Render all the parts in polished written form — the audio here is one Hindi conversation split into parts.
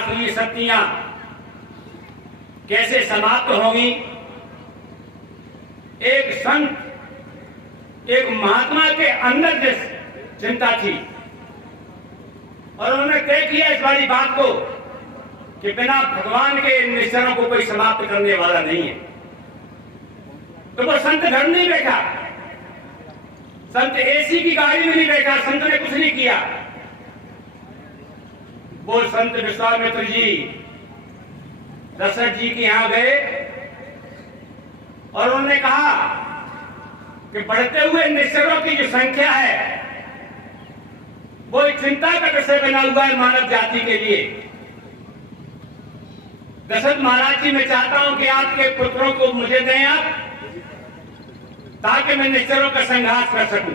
प्रयास हुई शक्तियां कैसे समाप्त होंगी। एक संत, एक महात्मा के अंदर जिस चिंता थी और उन्होंने तय किया इस वाली बात को कि बिना भगवान के इन निश्चरों को कोई समाप्त करने वाला नहीं है। तो वो संत घर नहीं बैठा, संत एसी की गाड़ी में नहीं बैठा, संत ने कुछ नहीं किया। वो संत विश्वामित्र जी दशरथ जी के यहां गए और उन्होंने कहा कि बढ़ते हुए निश्चरों की जो संख्या है वो एक चिंता का विषय बना हुआ है मानव जाति के लिए। दशरथ महाराज जी, मैं चाहता हूं कि आपके पुत्रों को मुझे दें आप, ताकि मैं निश्चरों का संघार कर सकूं।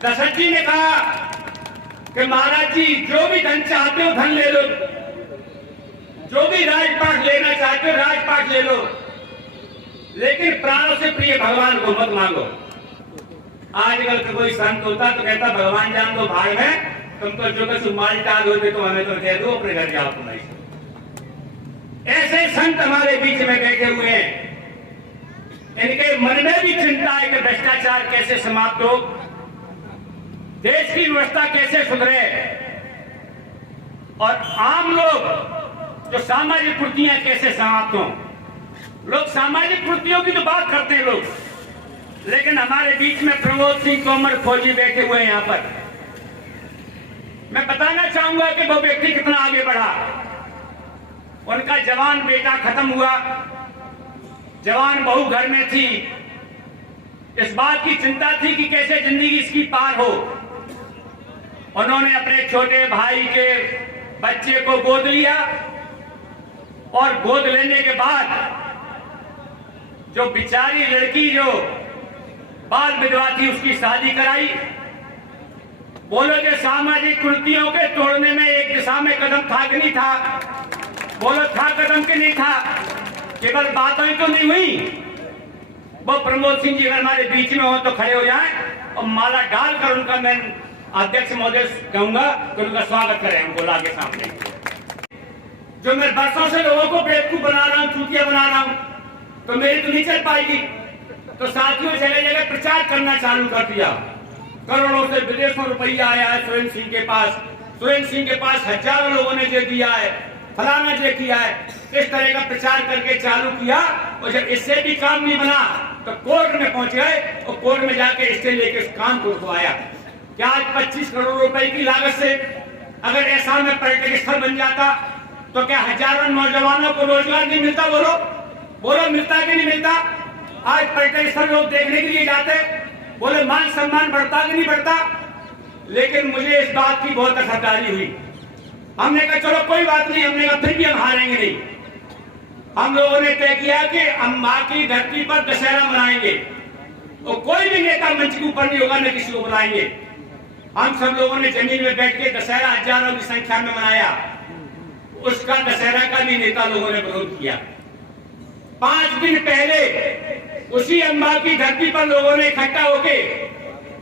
दशरथ जी ने कहा कि महाराज जी, जो भी धन चाहते हो धन ले लो, जो भी राजपाट लेना चाहते हो राजपाट ले लो, लेकिन प्राणों से प्रिय भगवान को मत मांगो। आजकल का कोई संत होता तो कहता भगवान जान दो भाग में, तुम तो जो कुछ माल टाल होते तो हमें तो दे दो, अपने घर जाओ तुम। ऐसे संत हमारे बीच में बैठे हुए हैं, इनके मन में भी चिंता है कि भ्रष्टाचार कैसे समाप्त हो, देश की व्यवस्था कैसे सुधरे और आम लोग जो सामाजिक कुर्तियां कैसे समाप्त हों। लोग सामाजिक कुर्तियों की तो बात करते हैं लोग, लेकिन हमारे बीच में प्रमोद सिंह तोमर फौजी बैठे हुए हैं यहां पर। मैं बताना चाहूंगा कि वो व्यक्ति कितना आगे बढ़ा। उनका जवान बेटा खत्म हुआ, जवान बहू घर में थी, इस बात की चिंता थी कि कैसे जिंदगी इसकी पार हो। उन्होंने अपने छोटे भाई के बच्चे को गोद लिया और गोद लेने के बाद जो बेचारी लड़की जो बाल विधवा थी उसकी शादी कराई। बोलो कि सामाजिक कुर्तियों के तोड़ने में एक दिशा में कदम था कि नहीं था? बोलो था कदम कि नहीं था? केवल बातों ही तो नहीं हुई। वो प्रमोद सिंह जी अगर हमारे बीच में हो तो खड़े हो जाएं और माला डालकर उनका मैं अध्यक्ष महोदय कहूंगा कि उनका स्वागत करें हम गोला के सामने। जो मैं बरसों से लोगों को बेवकूफ बना रहा हूं, चूतिया बना रहा हूं, तो मेरी तो नहीं चल पाएगी। तो साथियों जगह जगह प्रचार करना चालू कर दिया। करोड़ों से विदेशों रुपया आया है सुरेंद्र सिंह के पास, सुरेंद्र सिंह के पास हजारों लोगों ने जे दिया है, फलाना जे किया है, इस तरह का प्रचार करके चालू किया। और जब इससे भी काम नहीं बना तो कोर्ट में पहुंच गए और कोर्ट में जाके स्टे लेके उस काम को रुकवाया। क्या आज 25 करोड़ रुपए की लागत से अगर ऐसा में पर्यटक स्थल बन जाता तो क्या हजारों नौजवानों को रोजगार नहीं मिलता? बोलो बोलो, मिलता कि नहीं मिलता? आज पर्यटक स्थल लोग देखने के लिए जाते, बोले मान सम्मान बढ़ता कि नहीं बढ़ता? लेकिन मुझे इस बात की बहुत असरदारी हुई। हमने कहा चलो कोई बात नहीं, हमने कहा फिर भी हम हारेंगे नहीं। हम लोगों ने तय किया कि हम मां की धरती पर दशहरा मनाएंगे और कोई भी नेता मंच के ऊपर नहीं होगा, न किसी को बुलाएंगे। हम सब लोगों ने जमीन में बैठ के दशहरा हजारों की संख्या में मनाया। उसका दशहरा का भी नेता लोगों ने विरोध किया। 5 दिन पहले उसी अम्बा की धरती पर लोगों ने इकट्ठा होके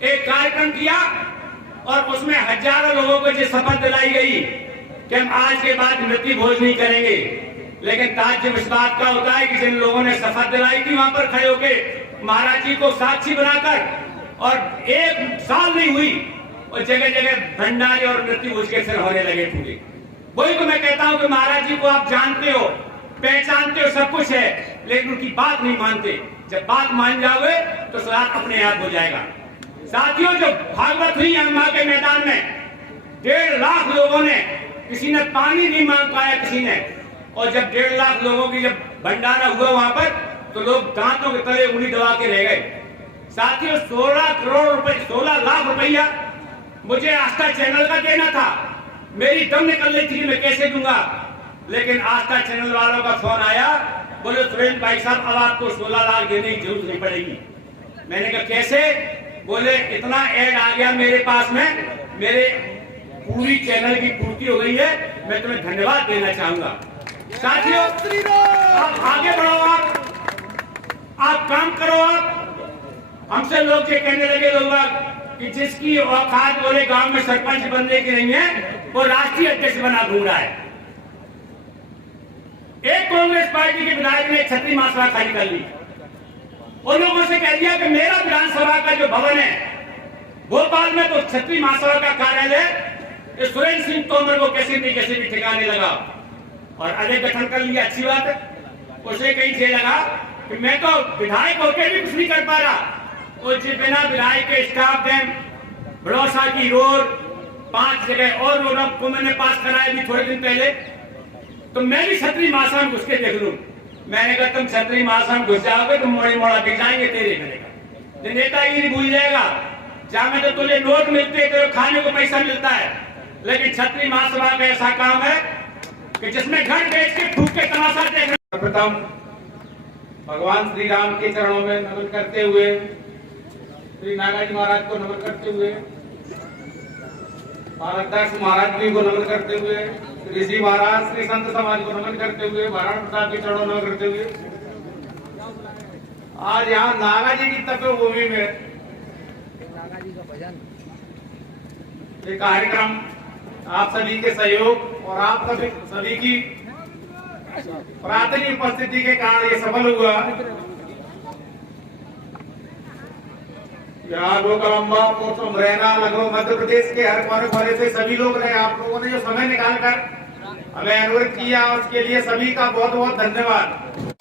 एक कार्यक्रम किया और उसमें हजारों लोगों को ये शपथ दिलाई गई कि हम आज के बाद मृत्यु भोज नहीं करेंगे। लेकिन ताज्जुब इस बात का होता है कि जिन लोगों ने शपथ दिलाई थी वहां पर खड़े होके महाराज जी को साक्षी बनाकर, और 1 साल नहीं हुई और जगह जगह भंडारे और मृत्यु भोज के सिर होने लगे पूरे। वही तो मैं कहता हूं कि महाराज जी को आप जानते हो, पहचानते हो, सब कुछ है, लेकिन उनकी बात नहीं मानते। जब बात मान जाओगे तो सुधार अपने आप हो जाएगा। साथियों, जो भागवत हुई अम्बा के मैदान में 1.5 लाख लोगों ने, किसी ने पानी नहीं मांग पाया किसी ने, और जब 1.5 लाख लोगों की जब भंडारा हुआ वहां पर तो लोग दांतों के तले उंगली दबा के रह गए। साथियों, 16 करोड़ रुपए, 16 लाख रुपया मुझे आस्था चैनल का देना था। मेरी दम निकल रही थी कि मैं कैसे दूंगा, लेकिन आस्था चैनल वालों का फोन आया, बोले सुरेंद्र भाई साहब अब आपको 16 लाख देने की जरूरत नहीं पड़ेगी। मैंने कहा कैसे? बोले इतना ऐड आ गया मेरे पास में, मेरे पूरी चैनल की पूर्ति हो गई है, मैं तुम्हें धन्यवाद देना चाहूंगा। साथियों, आप आगे बढ़ो, आप काम करो। आप हमसे लोग ये कहने लगे लोग कि जिसकी औकात बोले गांव में सरपंच बनने की नहीं है, वो राष्ट्रीय अध्यक्ष बना घूम रहा है। एक कांग्रेस पार्टी के विधायक ने छतरी महासभा खाली कर ली। उन लोगों से कह दिया कि मेरा विधानसभा का जो भवन है भोपाल में, तो छतरी महासभा का कार्यालय सुरेंद्र सिंह तोमर को कैसे भी ठिकाने लगा और अलग गठन कर लिया। अच्छी बात है। उसे कहीं से लगा कि मैं तो विधायक होकर भी कुछ नहीं कर पा रहा, और जो बिना विधायक के स्टाफ डैम, भड़ौसा की रोड, 5 जगह और रोड को मैंने पास कराया भी थोड़े दिन पहले, तो मैं भी छतरी महासभा में घुस के देख लूं। मैंने कहा तुम छतरी महासभा में घुस जाओगे तो मोड़े मोड़ा दिख जाएंगे तेरे। मैंने नेतागिरी भूल जाएगा। जहां में तो तुझे नोट मिलते तो खाने को पैसा मिलता है, लेकिन छतरी महासभा का ऐसा काम है कि जिसमें घर बेच के फूक के तमाशा देख। प्रथम भगवान श्री राम के चरणों में नमन करते हुए, श्री नागाजी महाराज को नमन करते हुए, भारतदास महाराज जी को नमन करते हुए, श्री जी महाराज श्री संत समाज को नमन करते हुए, महाराणा प्रताप के चरणों नमन करते हुए आज यहाँ नागाजी की तपोभूमि में ये कार्यक्रम आप सभी के सहयोग और आप सभी की प्रार्थना उपस्थिति के कारण ये सफल हुआ। यहाँ लोकलंबा मुरैना लगभग मध्य प्रदेश के हर कोने कोने से सभी लोग रहे। आप लोगों ने जो समय निकालकर हमें अनुरोध किया उसके लिए सभी का बहुत बहुत धन्यवाद।